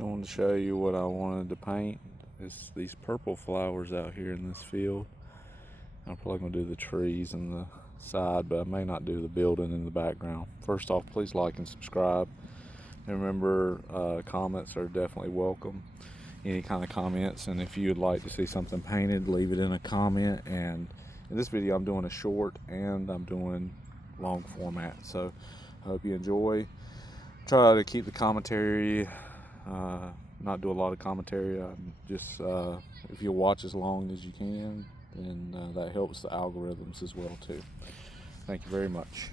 I wanted to show you what I wanted to paint. It's these purple flowers out here in this field. I'm probably going to do the trees and the side, but I may not do the building in the background. First off, please like and subscribe. And remember, comments are definitely welcome. Any kind of comments, and if you would like to see something painted, leave it in a comment. And in this video, I'm doing a short and I'm doing long format, so I hope you enjoy. Try to keep the commentary, not do a lot of commentary. Just if you watch as long as you can, then that helps the algorithms as well too. Thank you very much.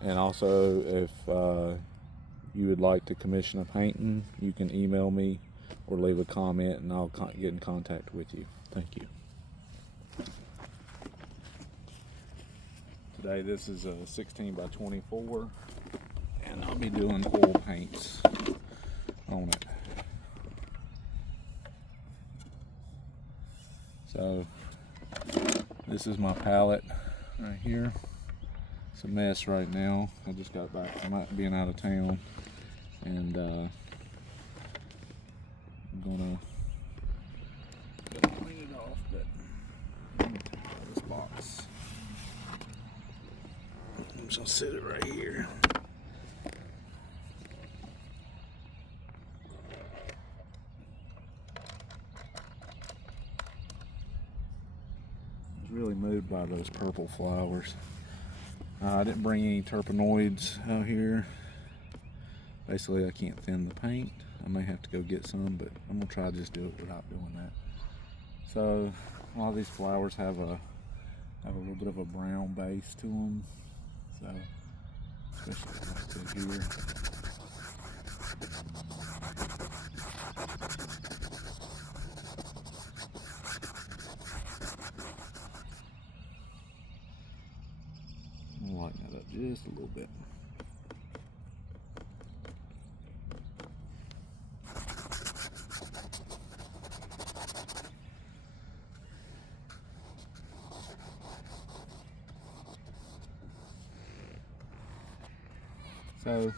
And also, if you would like to commission a painting, you can email me or leave a comment and I'll get in contact with you. Thank you. Today this is a 16 by 24 and I'll be doing oil paints on it. So this is my palette right here. It's a mess right now. I just got back from being out of town, and I'm gonna clean it off, but I'm gonna take out this box. I'm just gonna sit it right here. I was really moved by those purple flowers. I didn't bring any terpenoids out here. Basically, I can't thin the paint. I may have to go get some, but I'm gonna try to just do it without doing that. So a lot of these flowers have a little bit of a brown base to them. So especially right to here. I'll lighten that up just a little bit. So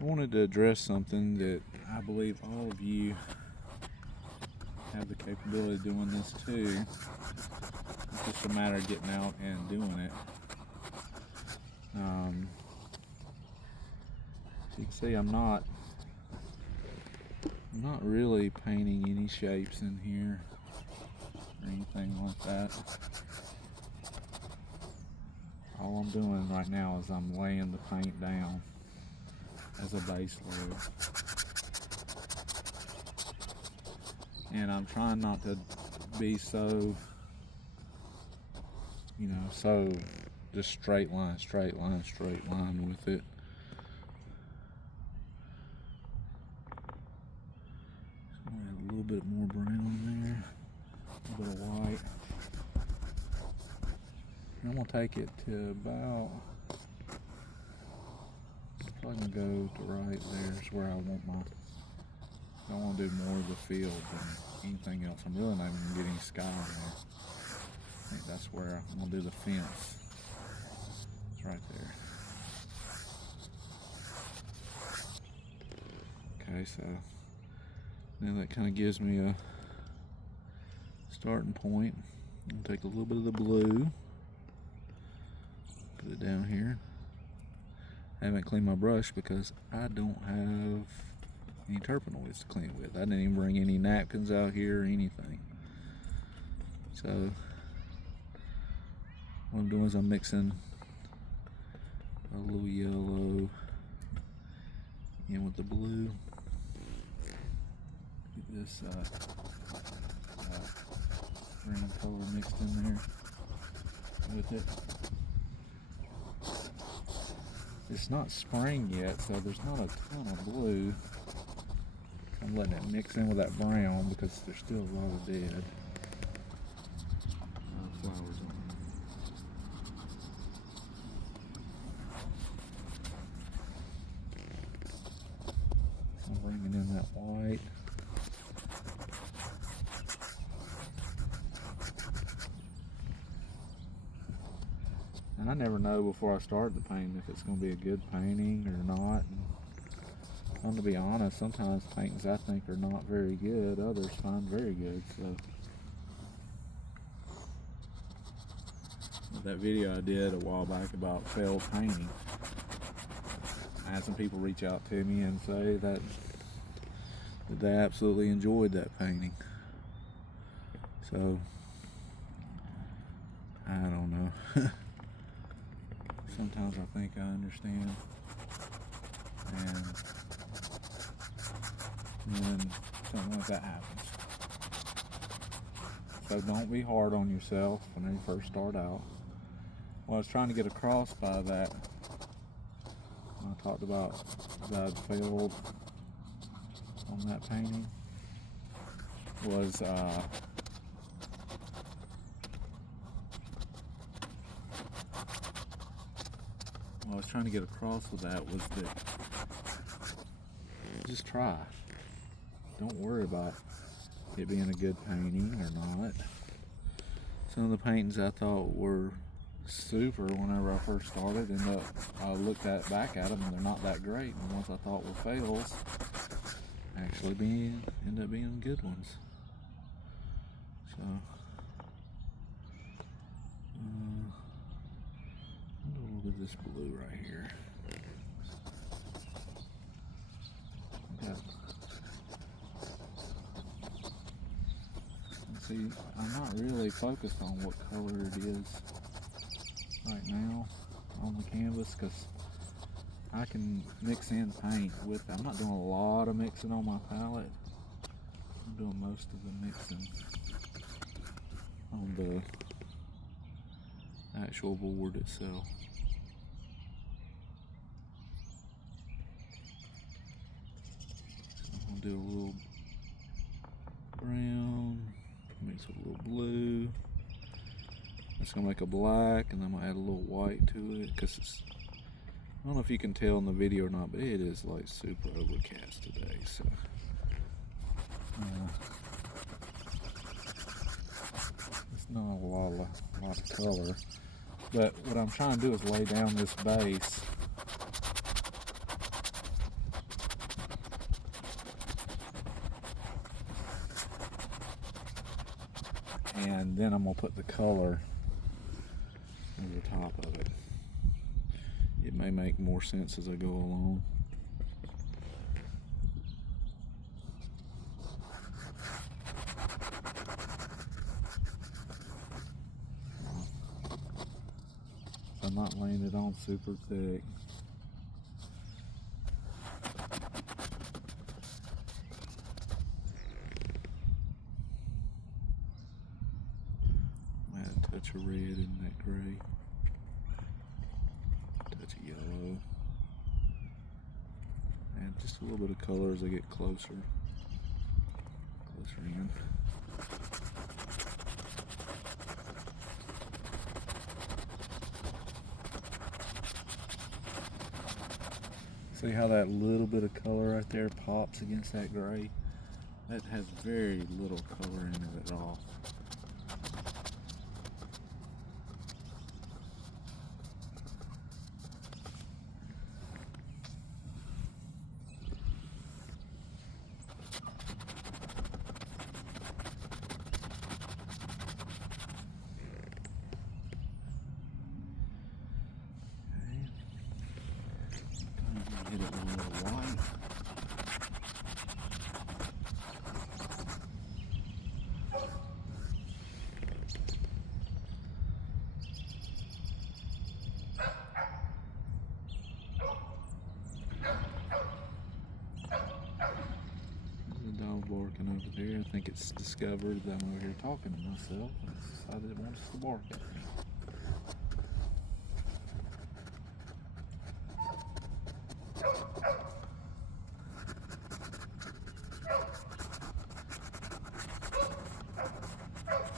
I wanted to address something that I believe all of you have the capability of doing this too. It's just a matter of getting out and doing it. You can see I'm not really painting any shapes in here or anything like that. All I'm doing right now is I'm laying the paint down as a base layer. And I'm trying not to be so, so just straight line with it. Add a little bit more brown there, a little bit of white. I'm gonna take it to about, I'm gonna go to right there is where I want I want to do more of the field than anything else. I'm really not even getting sky in there. I think that's where I'm gonna do the fence. It's right there. Okay, so now that kind of gives me a starting point. I'm gonna take a little bit of the blue, put it down here. I haven't cleaned my brush because I don't have any terpenoids to clean with. I didn't even bring any napkins out here or anything. So what I'm doing is I'm mixing a little yellow in with the blue. Get this green color mixed in there with it. It's not spraying yet, so there's not a ton of blue. I'm letting it mix in with that brown because there's still a lot of dead flowers on it. I'm bringing in that white. And I never know before I start the painting if it's going to be a good painting or not. And to be honest, sometimes paintings I think are not very good, others find very good. So that video I did a while back about failed painting, I had some people reach out to me and say that they absolutely enjoyed that painting. So I don't know. Sometimes I think I understand, and then something like that happens. So don't be hard on yourself when you first start out. What I was trying to get across by that, when I talked about that I'd failed on that painting, was what I was trying to get across with that was that just try. Don't worry about it being a good painting or not. Some of the paintings I thought were super whenever I first started, I looked back at them and they're not that great. And the ones I thought were fails actually end up being good ones. So look at this blue right here. See, I'm not really focused on what color it is right now on the canvas, because I can mix in paint with it. I'm not doing a lot of mixing on my palette. I'm doing most of the mixing on the actual board itself. So I'm gonna do a little brown, mix with a little blue. That's gonna make a black, and then I'm gonna add a little white to it, because it's, I don't know if you can tell in the video or not, but it is like super overcast today. So it's not a lot of color. But what I'm trying to do is lay down this base. And then I'm gonna put the color over the top of it. It may make more sense as I go along. I'm not laying it on super thick. Add a touch of red in that gray. Touch of yellow. And just a little bit of color as I get closer in. See how that little bit of color right there pops against that gray? That has very little color in it at all. Hit it with a little white. There's a dog barking over there. I think it's discovered that I'm over here talking to myself and it's decided it wants to bark at me.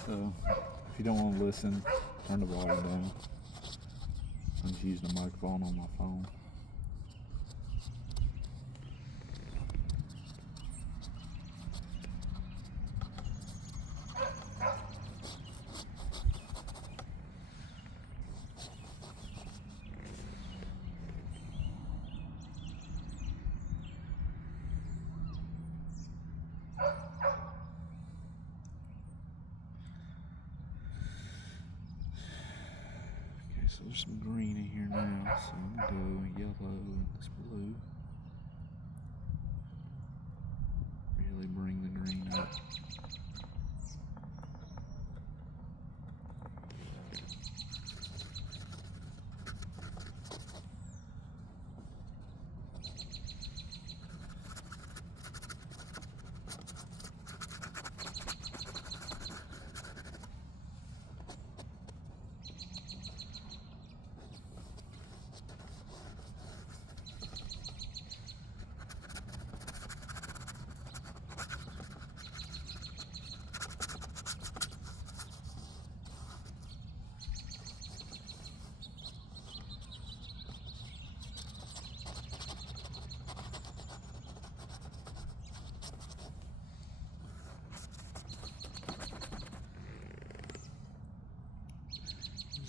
So, if you don't want to listen, turn the volume down. I'm just using the microphone on my phone. Okay, so there's some green in here now, so I'm gonna go yellow and this blue. Really bring the green up.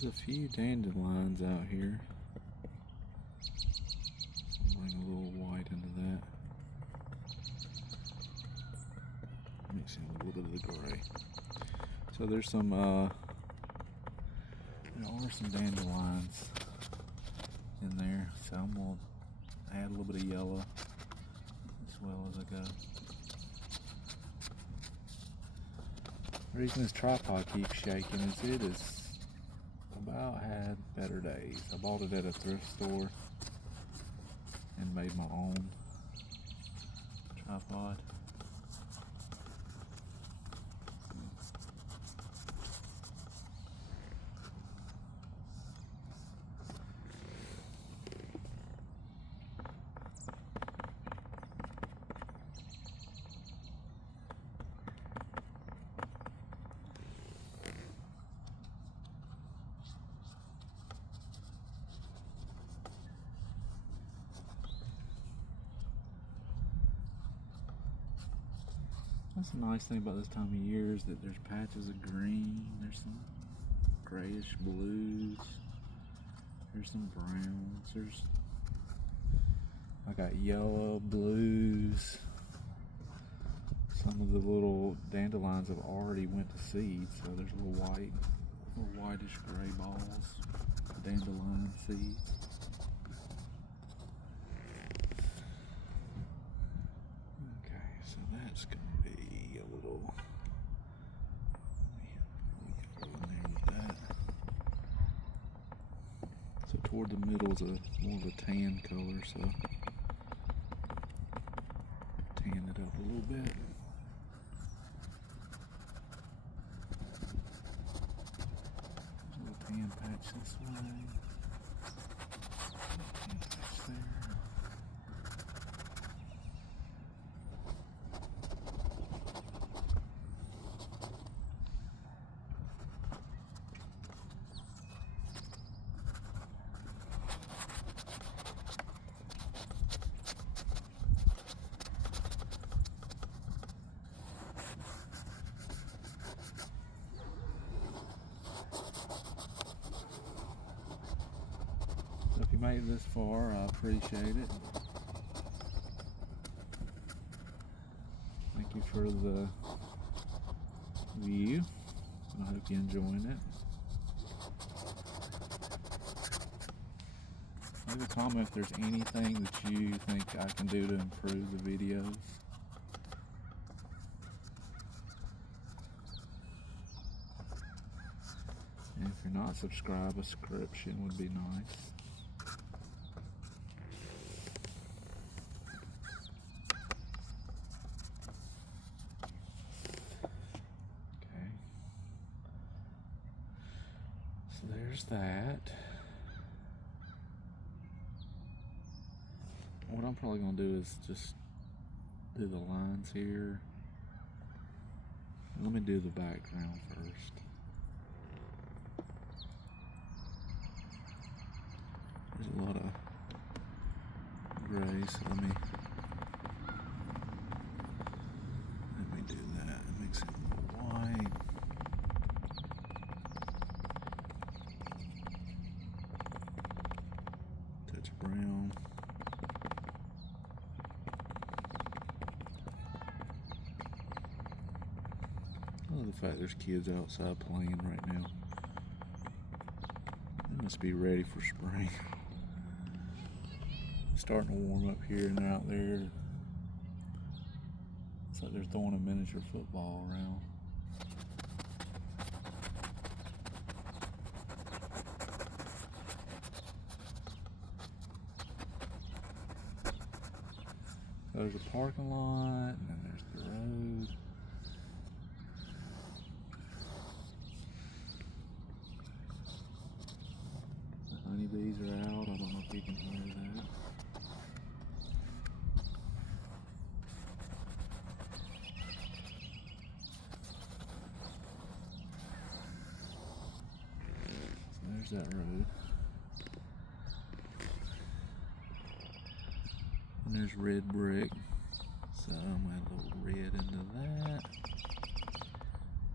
There's a few dandelions out here. So bring a little white into that. Mixing a little bit of the gray. So there's some, there are some dandelions in there. So I'm gonna add a little bit of yellow as well as I go. The reason this tripod keeps shaking is it is about had better days. I bought it at a thrift store and made my own tripod. That's the nice thing about this time of year is that there's patches of green, there's some grayish blues, there's some browns, I got yellow, blues. Some of the little dandelions have already went to seed, so there's little whitish gray balls, dandelion seeds. Okay, so that's gonna be a little yellow in there with that. So toward the middle is more of a tan color, so tan it up a little bit. Tan patch this way, tan patch there. So if you made it this far, I appreciate it. Thank you for the view. I hope you're enjoying it. Leave a comment if there's anything that you think I can do to improve the videos. And if you're not subscribed, a subscription would be nice. There's that. What I'm probably going to do is just do the lines here. Let me do the background first. There's a lot of gray, so let me do that. Mix it with white. Brown. love the fact there's kids outside playing right now. They must be ready for spring. Starting to warm up here and they're out there. It's like they're throwing a miniature football around. There's a parking lot, and then there's the road. The honeybees are out. I don't know if you can hear that. So there's that road. And there's red brick, so I'm gonna add a little red into that.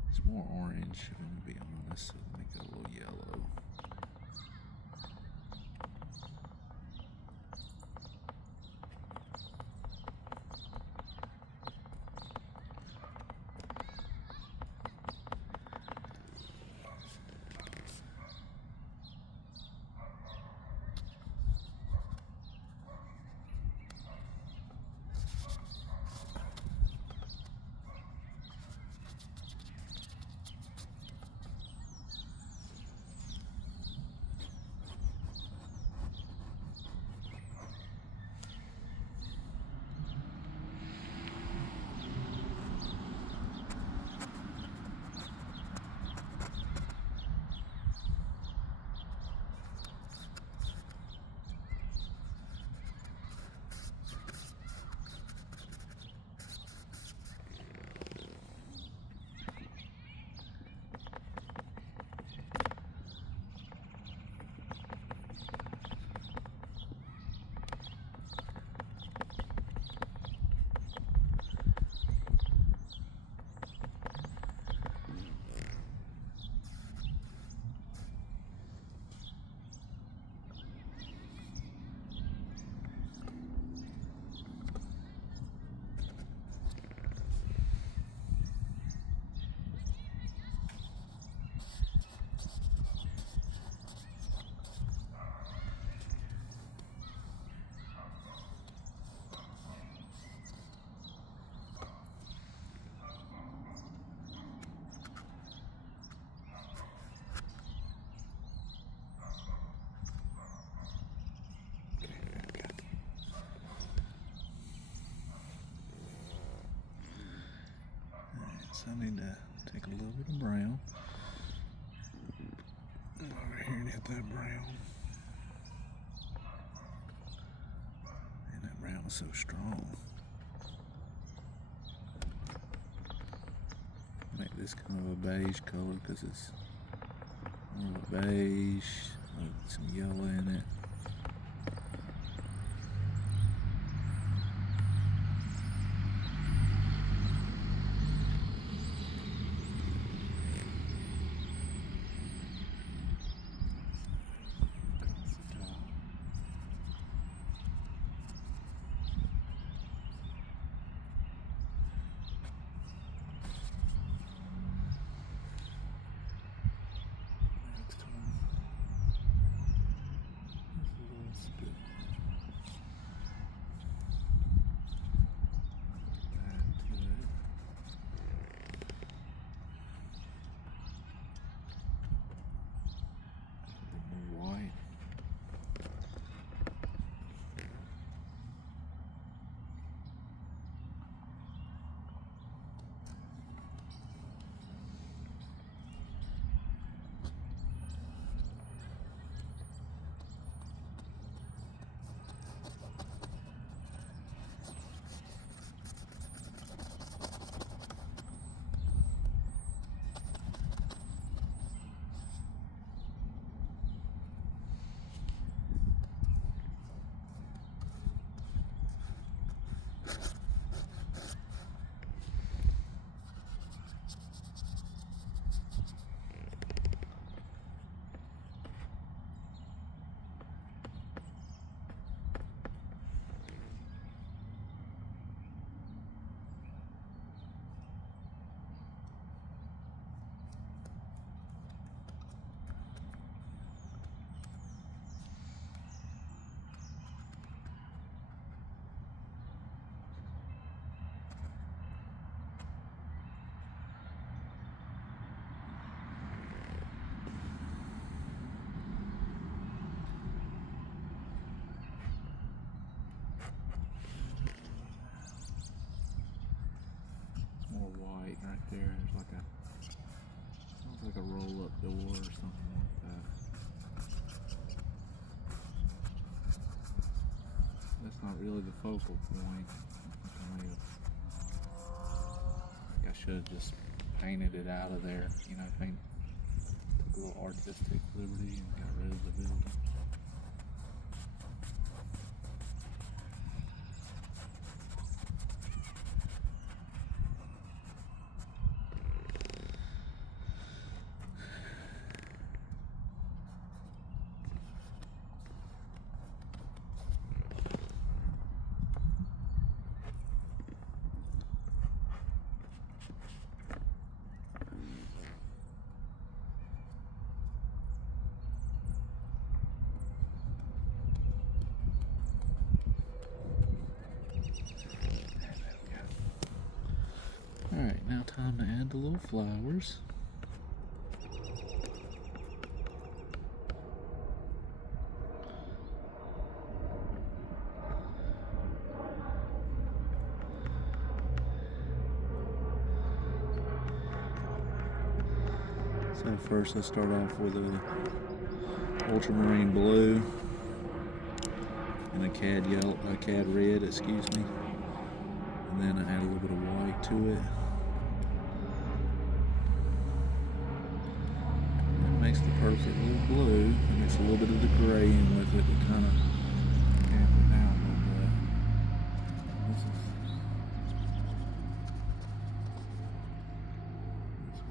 It's more orange, if I'm gonna be honest, so make it a little yellow. So I need to take a little bit of brown over here and hit that brown. And that brown is so strong. Make this kind of a beige color because it's more of a beige with some yellow in it. white right there. There's like a, sounds like a roll-up door or something like that. That's not really the focal point. I think I should have just painted it out of there. You know, took a little artistic liberty and got rid of the building. Alright, now time to add the little flowers. So first let's start off with a ultramarine blue and a cad red, excuse me. And then I add a little bit of white to it. That makes the perfect little blue. And mix a little bit of the gray in with it to kind of damp it down a little bit. This is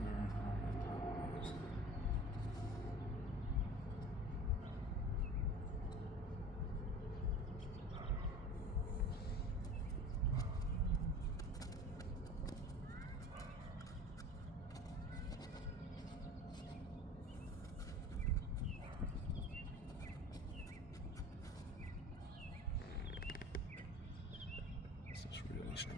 where all the top goes. This is really strong.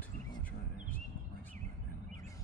Too much right there, so I'll make some right down there.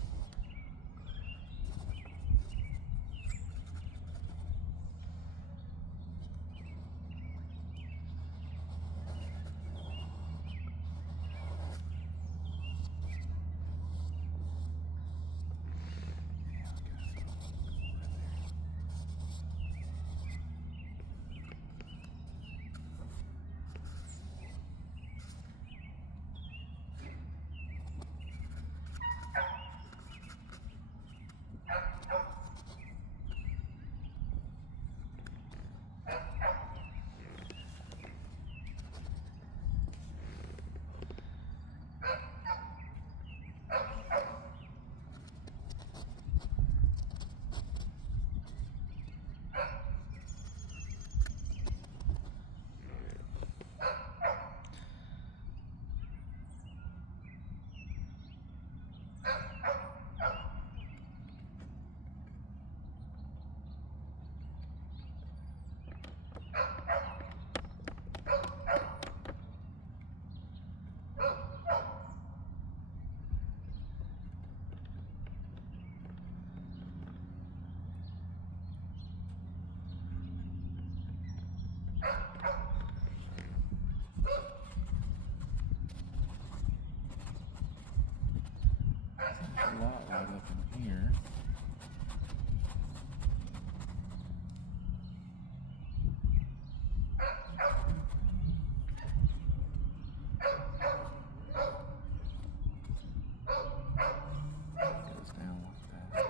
There's a lot right up in here. Goes down like that.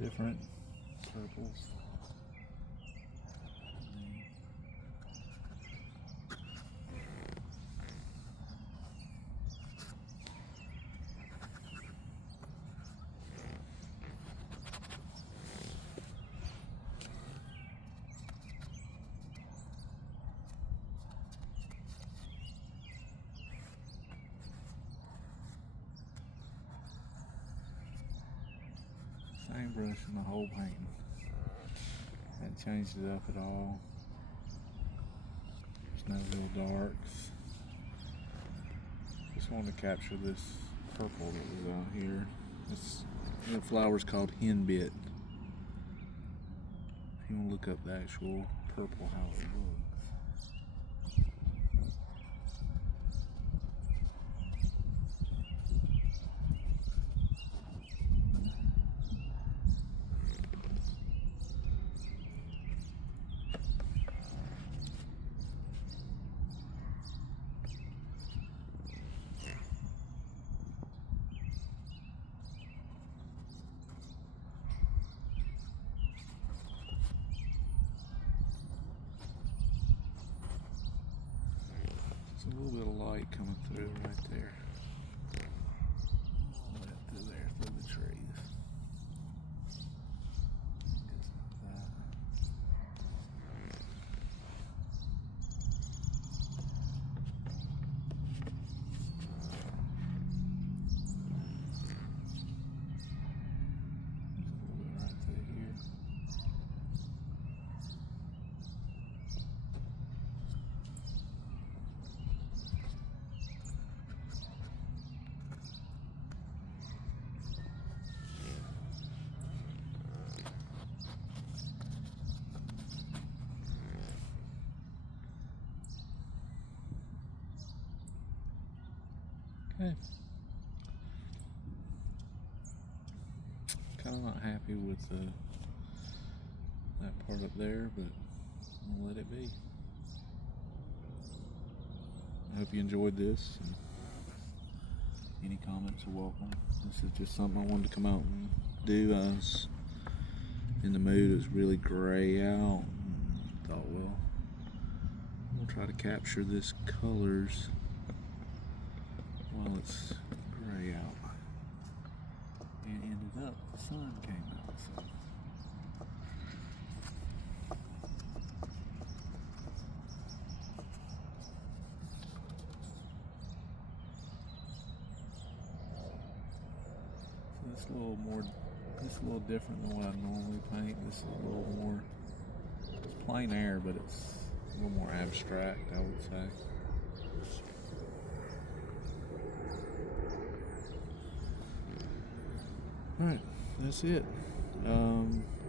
different purples. Same brush in the whole painting. Haven't changed it up at all. There's no real darks. Just wanted to capture this purple that was out here. The flower's called henbit. If you want to look up the actual purple, how it looks. A little bit of light coming through right there. Right through there, through the trees. Just like that. Right through here. Okay. Kind of not happy with that part up there, but I'll let it be. I hope you enjoyed this. And any comments are welcome. This is just something I wanted to come out and do. I was in the mood. It was really gray out. I thought, well, we'll try to capture this colors while it's gray out. And ended up, the sun came out. So. This is a little different than what I normally paint. This is a little more, it's plein air, but it's a little more abstract, I would say. Alright, that's it.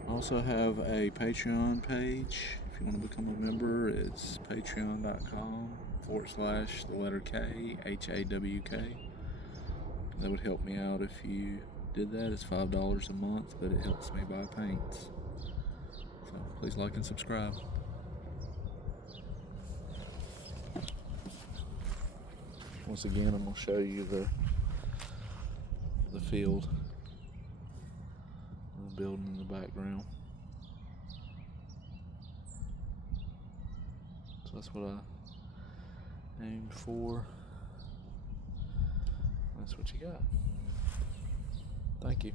Also have a Patreon page. If you want to become a member, it's patreon.com/K That would help me out if you did that. It's $5 a month, but it helps me buy paints. So please like and subscribe. Once again, I'm going to show you the field, the building in the background. So that's what I aimed for. That's what you got. Thank you.